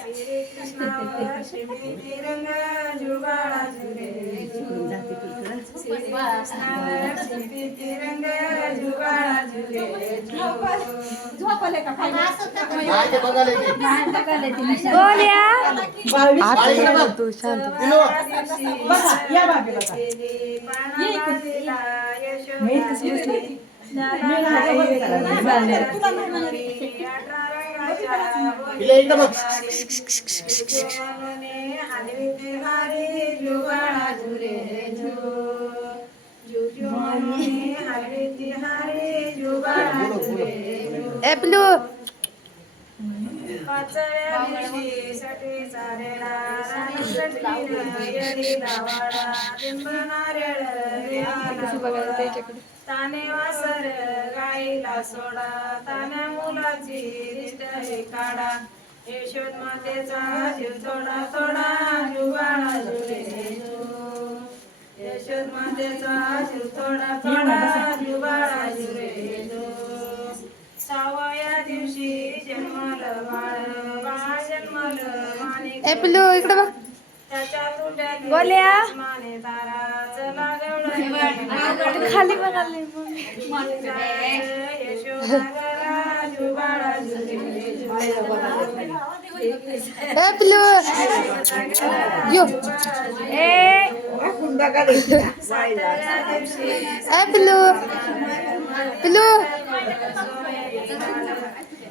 श्री कृष्णावर श्रीमती रंग जुबाळा जुरे श्री कृष्णावर श्रीमती रंग जुबाळा जुरे झोपले का काय बोल्या तू शांत या बागे बघा मी कशी बसली एप्लू ताने वासर गाईला सोडा तान्या मुलाची दिष्ट हे काढा यशोद मातेचा जीव थोडा थोडा जुबाळा जुरे यशोद मातेचा जीव थोडा थोडा जुबाळा जुरे सावया दिवशी जन्मलं बाळ जन्मलं माणिक एप्लू इकडे बघ त्याच्या तुट्यात बोल्या माने तारा चला गवळण खाली बघाले यशोदा जुबाळा एप्लू यो एप्लू पिलू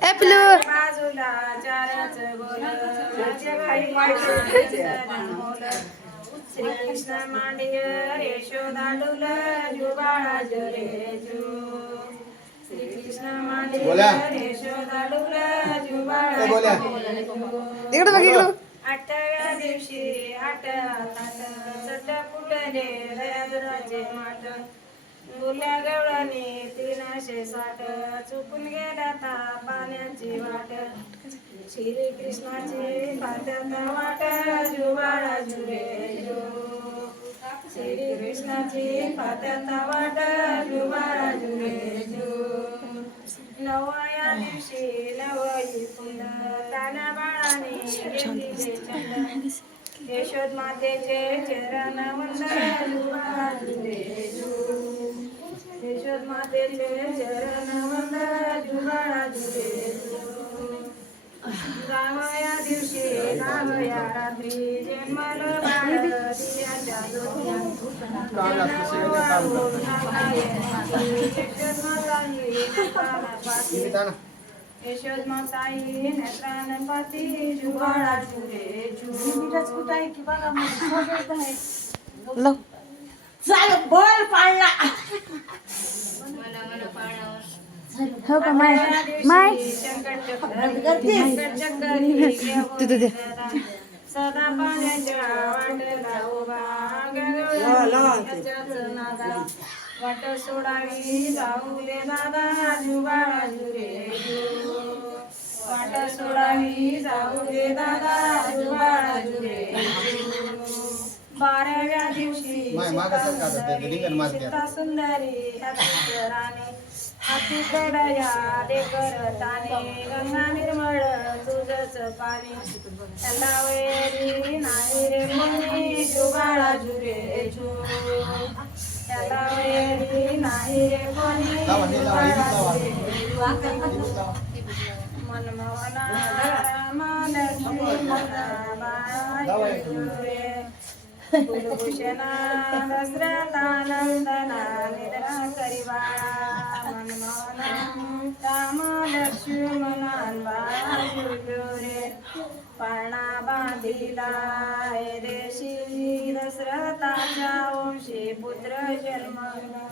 एप्लू बाजूला चाराचं गोल श्री कृष्ण मांडियर यशोदा डुल जुबाळा जुरे श्री कृष्ण मांडियर यशोदा डुल जुबाळा इकडे बघ इकडे 8व्या दिवशी 8 चट फुटले दयादराचे माट मुल्या गवळणी 360 चुकून गेल्या ता पाण्याची वाट श्री कृष्णाची पात्याचा वाट जुबाळा जुरे श्री कृष्णाची पात्याचा वाट जुबाळा जुरे 9व्या दिवशी 9वी फुल तान्या बाळाने घेतले चंद यशोद मातेचे चरण वंदन जुबाळा जुरे यशोद मातेचे चरण वंदन जुबाळा जुरे 10व्या दिवशी 10व्या रात्री जन्मलं बाळ दिव्याच्या जोरात यशोद माताई नेत्रान पाती जुबाळा जुरे लो चाल बोल पाळला हो का माय माय तिथे दे सदा पाण्याच्या वाटेला उभा नादा वाट सोडावी जाऊ दे दादा जुबाळा जुरे वाट सोडावी जाऊ दे दादा जुबाळा जुरे 12व्या दिवशी सीता सुंदरी राणी हाती कडया करताने गंगा निर्मळ तुझच पाणी त्याला वैरी नाही रे मुनी जुबाळा जुरे त्याला वैरी नाही रे मुनी मनमोहना राम लक्ष्मी बाळा जुरे कुलभूषणा दशरथानंदना निद्रा करिवाळा मनमोहना राम लक्ष्मणान बाळा जुरे पाळणा बांधिला हे देशी दशरथाच्या वंशी पुत्र जन्मला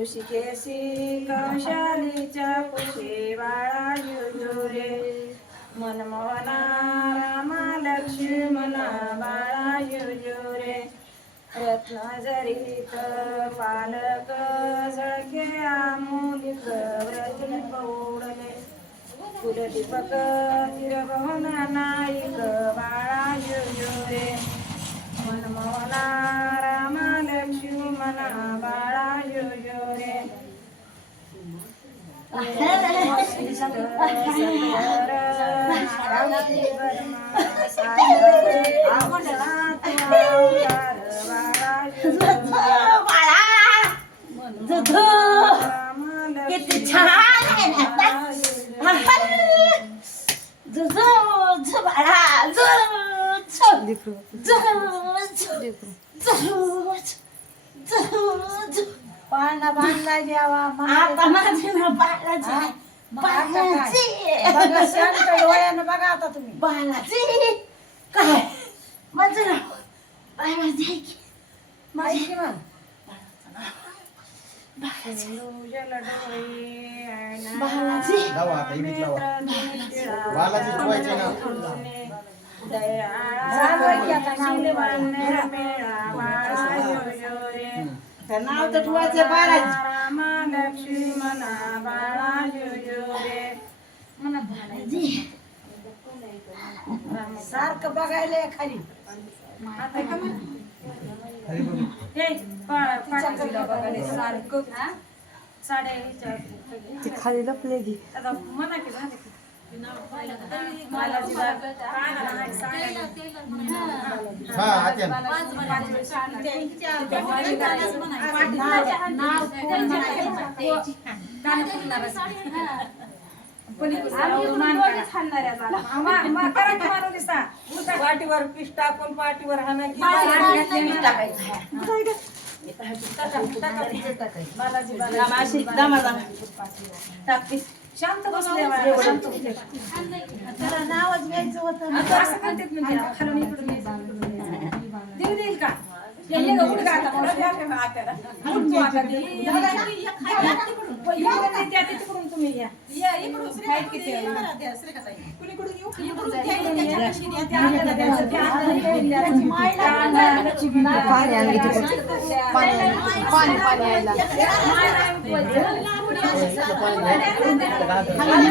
ऋषिकेशी कौशालीच्या कुशी बाळा जुरे मनमोहना राम लक्ष्मणा बाळा जुरे रत्नजरीत पालक झळके आमोलिक व्रती पौडले कुलदीपक तिरभवन नाईक बाळा जुरे मनमोहना राम लक्ष्मणा बाळा जुरे किती छान आहे ना बाळा पाळणा बांधला द्यावा आता माझी ना बाळाची डोळ्यानं बघा आता तुम्ही बाळाची काय माझं नाव बाळाची माझी नाव तर ठेवायचं लक्ष्मी मना बाळा म्हणा बाळाजी सारखं बघायला खाली आता का म्हणा हे पाठीला बघायला सारखं साड्या ती खाली लपले गी आता म्हणा की झाले की बालाजी पाठीवर पीठ टाकून पाठीवर बालाजी शांत बसले त्याला नावच घ्यायचं होतं असं करतात म्हणजे खालून इकडून देऊ देईल का ये उठ का आता तिकडून तुम्ही या पाणी आणली तिकडे पाणी पाणी पाणी यायला खाली